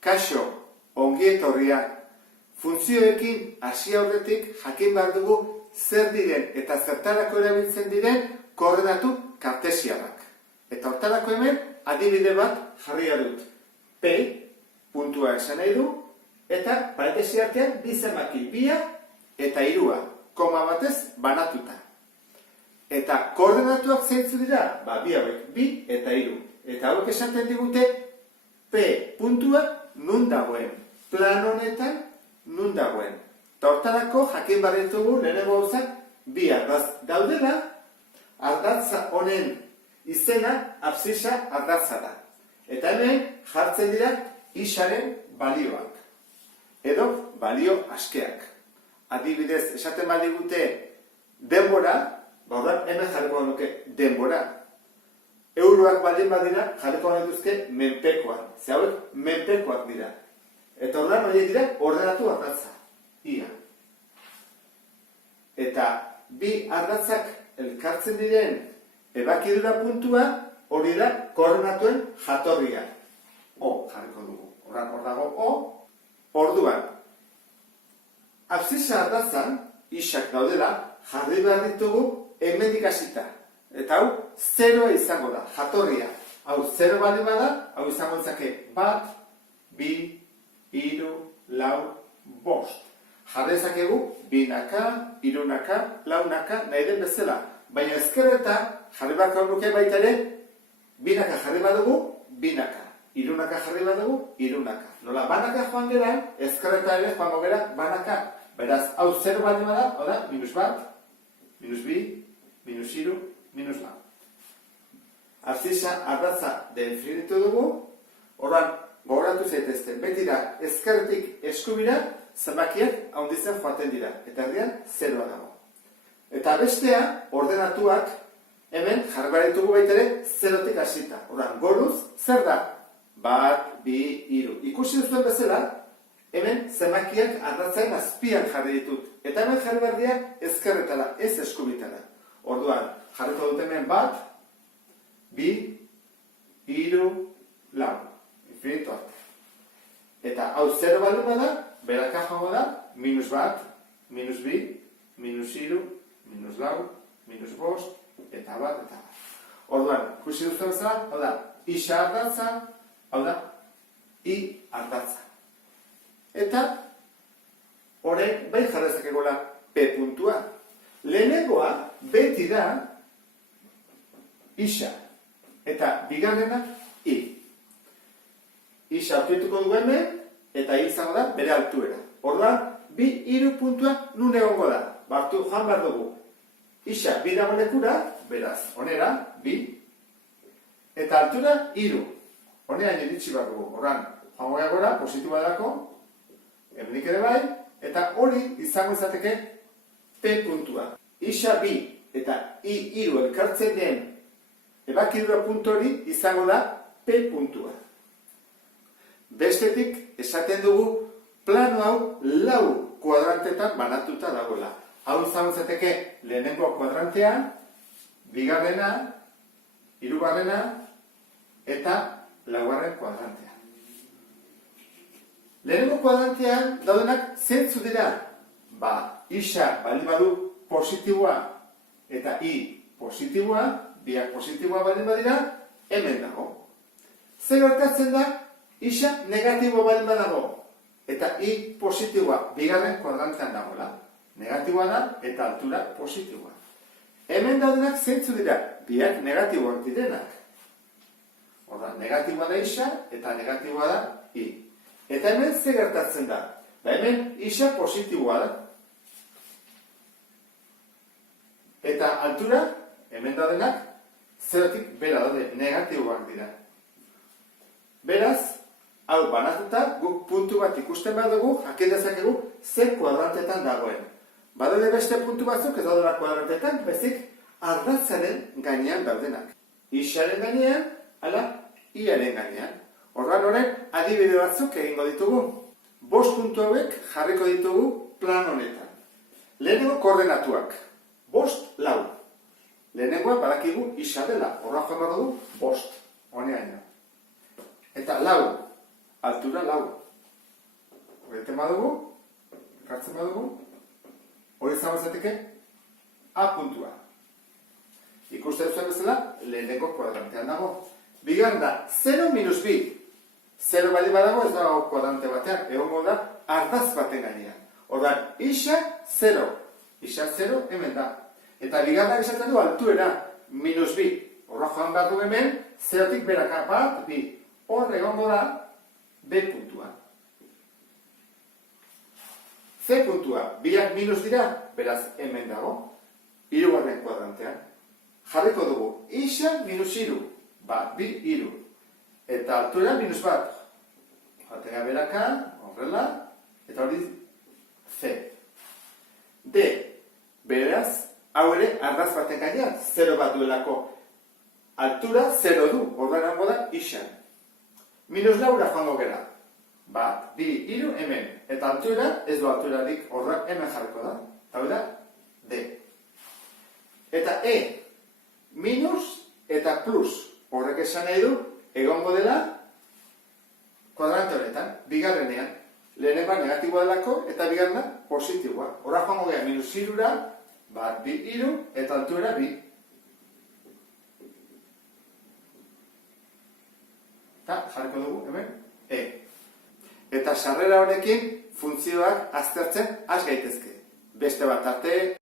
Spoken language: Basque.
Kaixo, ongi etorria. Funtzioekin hasi aurretik jakin behar dugu zer diren eta zertarako erabiltzen diren koordenatu kartesianak. Eta hortarako hemen adibide bat jarria dut. P, puntua esan nahi du, eta parentesi artean bi zenbaki, 2 eta 3, koma batez banatuta. Eta koordenatuak zeintzu dira? 2 hauek, 2 eta 3. Eta hauek esaten digute P puntua nun dagoen. Plan honetan nun dagoen. Eta hortarako jakin behar ditugu lehenengo gauzak bi ardatz daudela, ardatza honen izena absisa ardatza da. Eta hemen jartzen dira isaren balioak. Edo balio askeak. Adibidez, esaten badigute denbora, hemen jarriko nuke denbora. Euroak baldin badira, jarriko dituzke menpekoak. Ze hauek menpekoak dira. Eta ordan horiek dira ordenatu ardatza. Ia. Eta bi ardatzak elkartzen diren ebakidura puntua hori da koordinatuen jatorria. O jarriko dugu. Hor dago O. Orduan, absisa ardatzan, isak daudela, jarri behar ditugu hemendik hasita. Eta hau, 0 izango da, jatorria. Hau, 0 baldin bada, hau izango ditzake 1, 2, 3, 4, 5. Jarri dezakegu, 2naka, 3naka, 4naka, nahi den bezala. Baina ezkerreta, jarri behar nuke baita ere, 2naka jarri badugu, 2naka. 3naka jarri badugu, 3naka. Nola, banaka joan gera, ezkerreta ere joango gera, banaka. Beraz, hau 0 baldin bada, hau da, -1, -2, -3, -4. Absisa ardatza definitu dugu, horran gogoratu zaitezten, beti da ezkerretik eskubira zenbakiak handitzen joaten dira, eta erdian 0 dago. Eta bestea, ordenatuak, hemen jarri behar ditugu baita ere 0tik hasita. Horran, goruz, zer da? 1, 2, 3. Ikusi duzuen bezala, hemen zenbakiak ardatzaren azpian jarri ditut. Eta hemen jarri behar dira ezkerretara, ez eskubitara. Orduan, jarriko dut hemen 1, 2, 3, 4. Infinito arte. Eta hau 0 baldin bada, beraka joango da, -1, -2, -3, -4, -5, eta bat, eta bat. Orduan, ikusi duztu bezala, hau da, isa ardatza, hau da, i ardatza. Eta, horrek, bai jarrezak egola P puntua. Lehenengoa, beti da, isa. Eta bigarrena, i. Isa aurkituko du hemen, eta i izango da bere altuera. Orduan, 2, 3 puntua nun egongo da. Bartu joan behar dugu. Isa, 2 dago lekura, beraz, onera, 2. Eta altura, 3. Honean iritsi behar dugu. Orduan, joango gora, positiboa dako, hemenik ere bai, eta hori izango izateke P puntua. Isa 2 eta i 3 elkartzen den ebakidura puntu hori izango da P puntua. Bestetik, esaten dugu plano hau 4 kuadrantetan banatuta dagoela. Hau izango izateke lehenengo kuadrantean, bigarrena, 3. eta 4. kuadrantean. Lehenengo kuadrantean daudenak zentzu dira. Isa baldin badu positiboa eta i positiboa, biak positiboa baldin badira, hemen dago. Zer gertatzen da, isa negatiboa baldin badago, eta i positiboa, bigarren kuadrantean dagoela. Negatiboa da eta altura positiboa. Hemen daudenak zentzu dira, biak negatiboak direnak. Orda, negatiboa da isa eta negatiboa da i. Eta hemen zer gertatzen da? Hemen isa positiboa da. Eta altura, hemen daudenak, zerotik bera daude, negatiboak dira. Beraz, hau banatuta, guk puntu bat ikusten behar dugu, jakin dezakegu zer kuadrantetan dagoen. Badaude beste puntu batzuk ez daudela kuadrantetan, bezik ardatzaren gainean daudenak. Isaren gainean, ala, iaren gainean. Orduan horren, adibide batzuk egingo ditugu. 5 puntu hauek jarriko ditugu plan honetan. Lehenengo koordenatuak. 5, 4. Lehenengoa badakigu isa dela. Horra joan behar dugu, 5. Honeaino. Eta 4. altura lau. Horreten badugu, ekartzen badugu, hori izango zateke A puntua. Ikusten zuen bezala, lehenengo kuadrantean dago. Bigarren da, 0 minus B. 0 bali badago ez dago kuadrante batean, egongo da ardaz baten gainean. Ordan, isa 0. Isa 0 hemen da. Eta bigarrenak esaten du altuera, minus B. Horra joan bat du hemen, 0tik beraka bat, B. Hor egongo da B puntua. C puntua, biak minus dira, beraz hemen dago. Hirugarren kuadrantean. Jarriko dugu, isa minus iru. Bat, bi, iru. Eta altuera minus bat. Joatea beraka, horrela, eta hori C. D. Beraz, hau ere, ardaz baten gainean, 0 bat duelako. Altura 0 du, horren hango da, isa. Minus laura joango gera. Bat, bi, iru, hemen. Eta altuera, ez du alturarik horren hemen jarriko da. Eta hori da, D. Eta E. Minus eta plus. Horrek esan nahi du, egongo dela kuadrante honetan, bigarrenean. Lehenengoa negatiboa delako eta bigarrena positiboa. Horra joango gara minus irura, bat, bi, iru, eta altuera bi. Eta jarriko dugu, hemen, E. Eta sarrera honekin funtzioak aztertzen has gaitezke. Beste bat arte,